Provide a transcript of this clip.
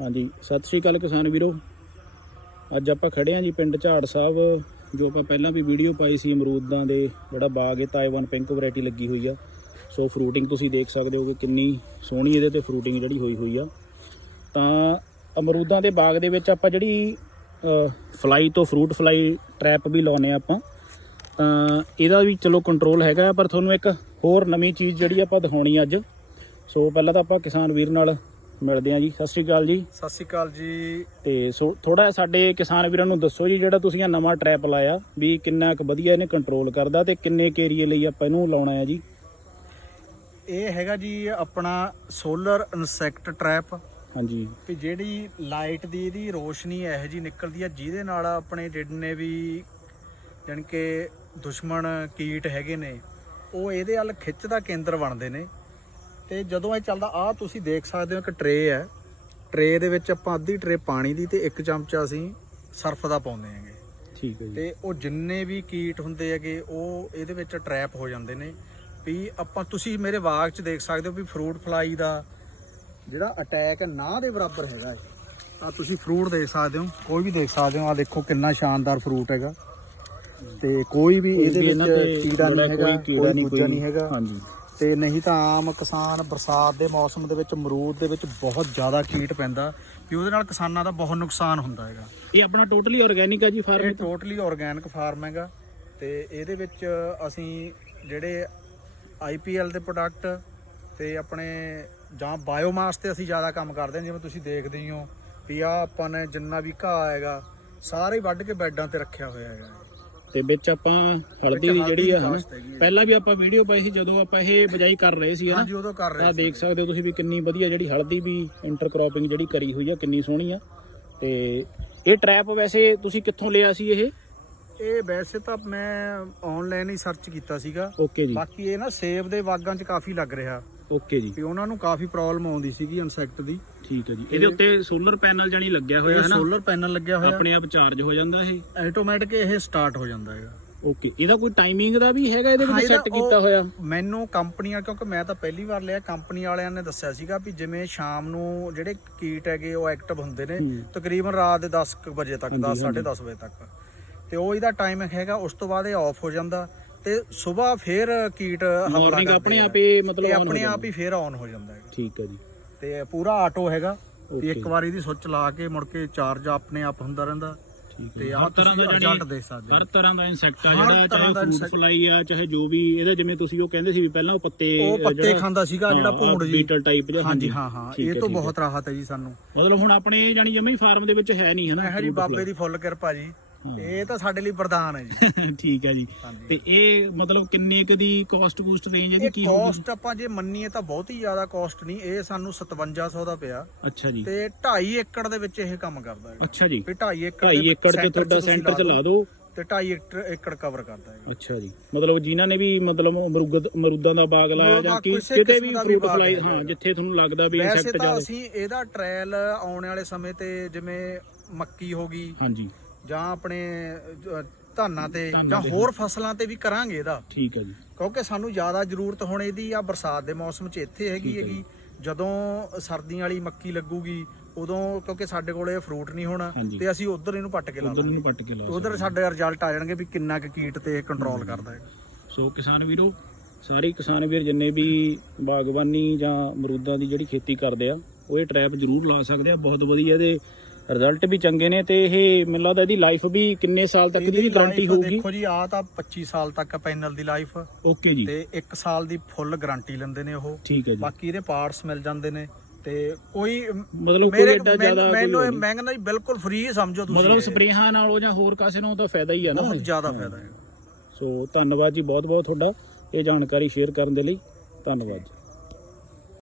ਹਾਂਜੀ, ਸਤਿ ਸ਼੍ਰੀ ਅਕਾਲ ਕਿਸਾਨ ਵੀਰੋ। ਅੱਜ ਆਪਾਂ ਖੜੇ ਆਂ ਜੀ ਪਿੰਡ ਝਾੜ ਸਾਹਿਬ, ਜੋ ਆਪਾਂ ਪਹਿਲਾਂ ਵੀ ਵੀਡੀਓ ਪਾਈ ਸੀ ਅਮਰੂਦਾਂ ਦੇ, ਜਿਹੜਾ ਬਾਗ ਹੈ, ਤਾਇਵਾਨ ਪਿੰਕ ਵੈਰਾਈਟੀ ਲੱਗੀ ਹੋਈ ਆ। ਸੋ ਫਰੂਟਿੰਗ ਤੁਸੀਂ ਦੇਖ ਸਕਦੇ ਹੋ ਕਿ ਕਿੰਨੀ ਸੋਹਣੀ ਇਹਦੇ ਤੇ ਫਰੂਟਿੰਗ ਜਿਹੜੀ ਹੋਈ ਹੋਈ ਆ। ਤਾਂ ਅਮਰੂਦਾਂ ਦੇ ਬਾਗ ਦੇ ਵਿੱਚ ਆਪਾਂ ਜਿਹੜੀ ਫਲਾਈ ਤੋਂ ਫਰੂਟ ਫਲਾਈ ਟ੍ਰੈਪ ਵੀ ਲਾਉਨੇ ਆ ਆਪਾਂ। ਤਾਂ ਇਹਦਾ ਵੀ ਚਲੋ ਕੰਟਰੋਲ ਹੈਗਾ, ਪਰ ਤੁਹਾਨੂੰ ਇੱਕ ਹੋਰ ਨਵੀਂ ਚੀਜ਼ ਜਿਹੜੀ ਆਪਾਂ ਦਿਖਾਉਣੀ ਅੱਜ। ਸੋ ਪਹਿਲਾਂ ਤਾਂ ਆਪਾਂ ਕਿਸਾਨ ਵੀਰ ਨਾਲ ਮਿਲਦੇ ਹਾਂ ਜੀ। ਸਤਿ ਸ਼੍ਰੀ ਅਕਾਲ ਜੀ। ਸਤਿ ਸ਼੍ਰੀ ਅਕਾਲ ਜੀ। ਤੇ ਥੋੜਾ ਸਾਡੇ ਕਿਸਾਨ ਵੀਰਾਂ ਨੂੰ ਦੱਸੋ ਜੀ ਜਿਹੜਾ ਤੁਸੀਂ ਇਹ ਨਵਾਂ ਟ੍ਰੈਪ ਲਾਇਆ ਵੀ ਕਿੰਨਾ ਕੁ ਵਧੀਆ ਇਹਨੇ ਕੰਟਰੋਲ ਕਰਦਾ ਤੇ ਕਿੰਨੇ ਕੁ ਏਰੀਏ ਲਈ ਆਪਾਂ ਇਹਨੂੰ ਲਾਉਣਾ ਹੈ ਜੀ? ਇਹ ਹੈਗਾ ਜੀ ਆਪਣਾ ਸੋਲਰ ਇਨਸੈਕਟ ਟ੍ਰੈਪ ਹਾਂਜੀ। ਵੀ ਜਿਹੜੀ ਲਾਈਟ ਦੀ ਇਹਦੀ ਰੋਸ਼ਨੀ ਇਹੋ ਜੀ ਨਿਕਲਦੀ ਆ ਜਿਹਦੇ ਨਾਲ ਆਪਣੇ ਜਿੰਨੇ ਵੀ ਜਾਣੀ ਕਿ ਦੁਸ਼ਮਣ ਕੀਟ ਹੈਗੇ ਨੇ ਉਹ ਇਹਦੇ ਵੱਲ ਖਿੱਚ ਦਾ ਕੇਂਦਰ ਬਣਦੇ ਨੇ। ਤੇ ਜਦੋਂ ਇਹ ਚੱਲਦਾ ਆ ਤੁਸੀਂ ਦੇਖ ਸਕਦੇ ਹੋ ਇੱਕ ਟਰੇ ਹੈ। ਟਰੇ ਦੇ ਵਿੱਚ ਆਪਾਂ ਅੱਧੀ ਟਰੇ ਪਾਣੀ ਦੀ ਤੇ ਇੱਕ ਚਮਚਾ ਅਸੀਂ ਸਰਫ ਦਾ ਪਾਉਂਦੇ ਹੈਗੇ। ਠੀਕ ਹੈ ਜੀ। ਤੇ ਉਹ ਜਿੰਨੇ ਵੀ ਕੀਟ ਹੁੰਦੇ ਹੈਗੇ ਉਹ ਇਹਦੇ ਵਿੱਚ ਟਰੈਪ ਹੋ ਜਾਂਦੇ ਨੇ ਵੀ ਆਪਾਂ ਤੁਸੀਂ ਮੇਰੇ ਬਾਗ 'ਚ ਦੇਖ ਸਕਦੇ ਹੋ ਵੀ ਫਰੂਟ ਫਲਾਈ ਦਾ ਜਿਹੜਾ ਅਟੈਕ ਨਾ ਦੇ ਬਰਾਬਰ ਹੈਗਾ ਹੈ ਆ ਤੁਸੀਂ ਫਰੂਟ ਦੇਖ ਸਕਦੇ ਹੋ ਕੋਈ ਵੀ ਦੇਖ ਸਕਦੇ ਹੋ ਆ ਦੇਖੋ ਕਿੰਨਾ ਸ਼ਾਨਦਾਰ ਫਰੂਟ ਹੈਗਾ। ਤੇ ਕੋਈ ਵੀ ਇਹਦੇ ਵਿੱਚ ਕੀੜਾ ਨਹੀਂ ਹੈਗਾ ਕੋਈ ਕੀੜਾ ਨਹੀਂ ਹੈਗਾ। ਹਾਂਜੀ। ਤੇ ਨਹੀਂ ਤਾਂ ਆਮ ਕਿਸਾਨ ਬਰਸਾਤ ਦੇ ਮੌਸਮ ਦੇ ਵਿੱਚ ਅਮਰੂਦ ਦੇ ਵਿੱਚ ਬਹੁਤ ਜ਼ਿਆਦਾ ਕੀਟ ਪੈਂਦਾ ਵੀ ਉਹਦੇ ਨਾਲ ਕਿਸਾਨਾਂ ਦਾ ਬਹੁਤ ਨੁਕਸਾਨ ਹੁੰਦਾ ਹੈਗਾ। ਇਹ ਆਪਣਾ ਟੋਟਲੀ ਆਰਗੇਨਿਕ ਆ ਜੀ ਇਹ ਫਾਰਮ ਟੋਟਲੀ ਆਰਗੈਨਿਕ ਫਾਰਮ ਹੈਗਾ ਤੇ ਇਹਦੇ ਵਿੱਚ ਅਸੀਂ ਜਿਹੜੇ ਆਈਪੀਐਲ ਦੇ ਪ੍ਰੋਡਕਟ ਤੇ ਆਪਣੇ ਜਾਂ ਬਾਇਓਮਾਸ ਤੇ ਅਸੀਂ ਜ਼ਿਆਦਾ ਕੰਮ ਕਰਦੇ ਹਾਂ ਜਿਵੇਂ ਤੁਸੀਂ ਦੇਖਦੇ ਹੀ ਹੋ ਵੀ ਆ ਆਪਾਂ ਨੇ ਜਿੰਨਾ ਵੀ ਘਾਹ ਹੈਗਾ ਸਾਰੇ ਹੀ ਵੱਢ ਕੇ ਬੈੱਡਾਂ ਤੇ ਰੱਖਿਆ ਹੋਇਆ ਹੈਗਾ। ਤੇ ਵਿੱਚ ਆਪਾਂ ਹਲਦੀ ਦੀ ਜਿਹੜੀ ਆ ਹਨਾ। ਪਹਿਲਾਂ ਵੀ ਆਪਾਂ ਵੀਡੀਓ ਪਾਈ ਸੀ ਜਦੋਂ ਆਪਾਂ ਇਹ ਬਜਾਈ ਕਰ ਰਹੇ ਸੀ ਹਾਂਜੀ ਉਦੋਂ ਕਰ ਰਹੇ ਦੇਖ ਸਕਦੇ ਹੋ ਤੁਸੀਂ ਵੀ ਕਿੰਨੀ ਵਧੀਆ ਜਿਹੜੀ ਹਲਦੀ ਵੀ ਇੰਟਰਕ੍ਰੋਪਿੰਗ ਜਿਹੜੀ ਕਰੀ ਹੋਈ ਆ ਕਿੰਨੀ ਸੋਹਣੀ ਆ। ਤੇ ਇਹ ਟ੍ਰੈਪ ਵੈਸੇ ਤੁਸੀਂ ਕਿੱਥੋਂ ਲਿਆ ਸੀ ਇਹ? ਇਹ ਵੈਸੇ ਤਾਂ ਮੈਂ ਆਨਲਾਈਨ ਹੀ ਸਰਚ ਕੀਤਾ ਸੀਗਾ। ਓਕੇ ਜੀ। ਬਾਕੀ ਇਹ ਨਾ ਸੇਬ ਦੇ ਬਾਗਾਂ 'ਚ ਕਾਫੀ ਲੱਗ ਰਿਹਾ। ਓਕੇ ਜੀ। ਵੀ ਉਹਨਾਂ ਨੂੰ ਕਾਫੀ ਪ੍ਰੋਬਲਮ ਆਉਂਦੀ ਸੀਗੀ ਇਨਸੈਕਟ ਦੀ। ਠੀਕ ਹੈ ਜੀ। ਇਹਦੇ ਉੱਤੇ ਸੋਲਰ ਪੈਨਲ ਜਾਨੀ ਲੱਗਿਆ ਹੋਇਆ ਹੈ ਨਾ? ਸੋਲਰ ਪੈਨਲ ਲੱਗਿਆ ਹੋਇਆ। ਆਪਣੇ ਆਪ ਚਾਰਜ ਹੋ ਜਾਂਦਾ ਇਹ? ਆਟੋਮੈਟਿਕ ਇਹ ਸਟਾਰਟ ਹੋ ਜਾਂਦਾ ਹੈਗਾ। ਓਕੇ। ਇਹਦਾ ਕੋਈ ਟਾਈਮਿੰਗ ਦਾ ਵੀ ਹੈਗਾ? ਇਹਦੇ ਵਿੱਚ ਸੈੱਟ ਕੀਤਾ ਹੋਇਆ? ਮੈਨੂੰ ਕੰਪਨੀਆਂ ਕਿਉਂਕਿ ਮੈਂ ਤਾਂ ਪਹਿਲੀ ਵਾਰ ਲਿਆ ਕੰਪਨੀ ਵਾਲਿਆਂ ਨੇ ਦੱਸਿਆ ਸੀਗਾ ਵੀ ਜਿਵੇਂ ਸ਼ਾਮ ਨੂੰ ਜਿਹੜੇ ਕੀਟ ਹੈਗੇ ਉਹ ਐਕਟਿਵ ਹੁੰਦੇ ਨੇ। ਤਕਰੀਬਨ ਰਾਤ ਦੇ 10 ਕੁ ਵਜੇ ਤੱਕ ਹਾਂਜੀ, 10 ਹਾਂਜੀ। 10:30 ਵਜੇ ਤੱਕ। ਤੇ ਉਹ ਇਹਦਾ ਟਾਈਮ ਹੈਗਾ ਉਸ ਤੋਂ ਬਾਅਦ ਇਹ ਆਫ ਹੋ ਜਾਂਦਾ। ਤੇ ਸਵੇਰ ਫੇਰ ਕੀਟ ਹਮਲਾ ਮਾਰਨਿੰਗ ਕਰਦੇ ਆਪਣੇ ਆ। ਆਪ ਹੀ ਮਤਲਬ ਇਹ on ਹੋ ਆਪਣੇ ਆਪ। ਹੀ ਫੇਰ ਆਨ ਹੋ ਜਾਂਦਾ ਹੈ ਠੀਕ ਹੈ ਜੀ ਤੇ ਪੂਰਾ ਆਟੋ ਹੈਗਾ ਤੇ Okay. ਇੱਕ ਵਾਰੀ ਦੀ ਸੁੱਚ ਲਾ ਕੇ ਮੁੜ ਕੇ ਚਾਰਜ ਆਪਣੇ ਆਪ ਹੁੰਦਾ ਰਹਿੰਦਾ ਠੀਕ ਹੈ ਤੇ। ਆਹ ਹਰ ਤਰ੍ਹਾਂ ਦਾ ਤੁਸੀਂ result ਦੇਖ ਸਕਦੇ ਹੋ। ਹਰ ਤਰ੍ਹਾਂ ਦਾ ਇਨਸੈਕਟ ਆ ਹਰ ਜਿਹੜਾ ਤਰ੍ਹਾਂ ਚਾਹੇ ਦਾ ਫਰੂਟ insect- ਫਲਾਈ ਆ ਚਾਹੇ ਜੋ ਵੀ ਇਹਦਾ ਜਿਵੇਂ ਤੁਸੀਂ ਉਹ ਕਹਿੰਦੇ ਸੀ ਵੀ ਪਹਿਲਾਂ ਉਹ ਪੱਤੇ ਉਹ ਪੱਤੇ ਖਾਂਦਾ ਸੀਗਾ ਜਿਹੜਾ ਹਾਂ, ਭੂੰਡ ਜੀ ਬੀਟਲ ਟਾਈਪ ਜਿਹਾ ਹਾਂਜੀ ਹਾਂ ਹਾਂ ਠੀਕ ਇਹ ਹੈ, ਤੋਂ ਠੀਕ ਹੈ। ਬਹੁਤ ਰਾਹਤ ਹੈ ਜੀ ਸਾਨੂੰ ਮਤਲਬ ਹੁਣ ਆਪਣੇ ਜਾਨੀ ਜਮੇ ਫਾਰਮ ਦੇ ਵਿੱਚ ਹੈ ਨਹੀਂ ਹੈ ਨਾ ਮੈਂ ਕਿਹਾ ਜੀ ਬਾਬੇ। ਦੀ ਫੁੱਲ ਕਿਰਪਾ ਜੀ ਹਾਂ। ਇਹ ਤਾਂ ਸਾਡੇ ਲਈ ਵਰਦਾਨ ਹੈ ਜੀ। ਠੀਕ ਹੈ ਜੀ। ਤੇ ਇਹ ਮਤਲਬ ਕਿੰਨੇ ਕੁ ਦੀ ਕਾਸਟ ਕੂਸਟ ਰੇਂਜ ਇਹਦੀ ਇਹ ਕੀ ਹੋਊਗੀ ਕਾਸਟ ਆਪਾਂ ਜੇ ਮੰਨੀਏ ਤਾਂ ਬਹੁਤ ਹੀ ਜ਼ਿਆਦਾ ਕਾਸਟ ਨਹੀਂ ਇਹ ਸਾਨੂੰ 5700 ਦਾ ਪਿਆ। ਅੱਛਾ ਜੀ। ਤੇ 2.5 ਏਕੜ ਦੇ ਵਿੱਚ ਇਹ ਕੰਮ ਕਰਦਾ ਹੈ। ਅੱਛਾ ਜੀ। ਵੀ 2.5 ਏਕੜ 2.5 ਦੇ ਏਕੜ ਤੇ ਤੁਹਾਡਾ ਸੈਂਟਰ ਚ ਲਾ ਦਿਓ। ਤੇ 2.5 ਏਕੜ ਕਵਰ ਕਰਦਾ ਹੈ। ਅੱਛਾ ਜੀ। ਮਤਲਬ ਜਿਨ੍ਹਾਂ ਨੇ ਵੀ ਮਤਲਬ ਅਮਰੂਦ ਅਮਰੂਦਾਂ ਦਾ ਬਾਗ ਲਾਇਆ ਜਾਂ ਕਿ ਕਿਸੇ ਕਿਤੇ ਕਿਸਮ ਵੀ ਦਾ ਵੀ ਫਰੂਟ ਬਾਗ ਫਲਾਈ ਹੈ ਹਾਂ। ਜਿੱਥੇ ਤੁਹਾਨੂੰ ਲੱਗਦਾ ਵੀ ਵੈਸੇ ਇਨਸੈਕਟ ਤਾਂ ਜ਼ਿਆਦਾ ਅਸੀਂ ਇਹਦਾ ਟ੍ਰਾਇਲ ਆਉਣ ਵਾਲੇ ਸਮੇਂ ਤੇ ਜਿਵੇਂ ਮੱਕੀ ਹੋ ਗਈ ਹਾਂਜੀ। ਜਾਂ ਆਪਣੇ ਅ, ਧਾਨਾਂ ਤੇ ਧਾਨਾਂ ਜਾਂ ਤੇ, ਹੋਰ ਫਸਲਾਂ ਤੇ ਵੀ ਕਰਾਂਗੇ ਇਹਦਾ। ਠੀਕ ਹੈ ਜੀ। ਕਿਉਂਕਿ ਸਾਨੂੰ ਜ਼ਿਆਦਾ ਜ਼ਰੂਰਤ ਹੁਣ ਇਹਦੀ ਆ ਬਰਸਾਤ ਦੇ ਮੌਸਮ 'ਚ ਇੱਥੇ ਹੈਗੀ ਠੀਕ ਹੈ ਹੈਗੀ। ਜਦੋਂ ਸਰਦੀਆਂ ਵਾਲੀ ਮੱਕੀ ਲੱਗੂਗੀ ਉਦੋਂ ਕਿਉਂਕਿ ਸਾਡੇ ਕੋਲ ਫਰੂਟ ਨਹੀਂ ਹੋਣਾ ਹਾਂਜੀ। ਤੇ ਅਸੀਂ ਉਧਰ ਇਹਨੂੰ ਪੱਟ ਕੇ ਲਾ ਉਧਰ ਲਾਂਗੇ। ਨੂੰ ਪੱਟ ਕੇ ਲਾ ਉਧਰ ਸਾਡੇ ਰਿਜ਼ਲਟ ਆ ਜਾਣਗੇ ਵੀ ਕਿੰਨਾ ਕੁ ਕੀਟ ਤੇ ਕੰਟਰੋਲ ਕਰਦਾ ਹੈ ਸੋ ਕਿਸਾਨ ਵੀਰੋ ਸਾਰੇ ਕਿਸਾਨ ਵੀਰ ਜਿੰਨੇ ਵੀ ਬਾਗਬਾਨੀ ਜਾਂ ਅਮਰੂਦਾਂ ਦੀ ਜਿਹੜੀ ਖੇਤੀ ਕਰਦੇ ਆ ਉਹ ਇਹ ਟ੍ਰੈਪ ਜ਼ਰੂਰ ਲਾ ਸਕਦੇ ਆ। ਬਹੁਤ ਵਧੀਆ ਇਹਦੇ ਰਿਜ਼ਲਟ ਵੀ ਚੰਗੇ ਨੇ ਤੇ ਇਹ ਮੈਨੂੰ ਲੱਗਦਾ ਇਹਦੀ ਲਾਈਫ ਵੀ ਕਿੰਨੇ ਸਾਲ ਤੱਕ ਦੀ ਗਾਰੰਟੀ ਹੋਊਗੀ? ਦੇਖੋ ਜੀ ਆ ਤਾਂ 25 ਸਾਲ ਤੱਕ ਪੈਨਲ ਦੀ ਲਾਈਫ ਓਕੇ ਜੀ। ਤੇ 1 ਸਾਲ ਦੀ ਫੁੱਲ ਗਾਰੰਟੀ ਲੈਂਦੇ ਨੇ ਉਹ। ਠੀਕ ਹੈ ਜੀ। ਬਾਕੀ ਇਹਦੇ ਪਾਰਟਸ ਮਿਲ ਜਾਂਦੇ ਨੇ। ਤੇ ਕੋਈ ਮਤਲਬ ਕੋਈ ਜ਼ਿਆਦਾ ਮੈਨੂੰ। ਮੈਂ ਕਹਿੰਦਾ ਜੀ ਬਿਲਕੁਲ ਫ੍ਰੀ ਸਮਝੋ ਤੁਸੀਂ ਮਤਲਬ। ਸਪਰੇਹਾਂ ਨਾਲੋਂ ਜਾਂ ਹੋਰ ਕਾਸੇ ਨਾਲੋਂ ਤਾਂ ਫਾਇਦਾ ਹੀ ਆ ਨਾ ਬਹੁਤ। ਜ਼ਿਆਦਾ। ਫਾਇਦਾ ਹੈ। ਸੋ ਧੰਨਵਾਦ ਜੀ ਬਹੁਤ ਬਹੁਤ ਤੁਹਾਡਾ ਇਹ ਜਾਣਕਾਰੀ ਸ਼ੇਅਰ ਕਰਨ ਦੇ ਲਈ। ਧੰਨਵਾਦ ਜੀ।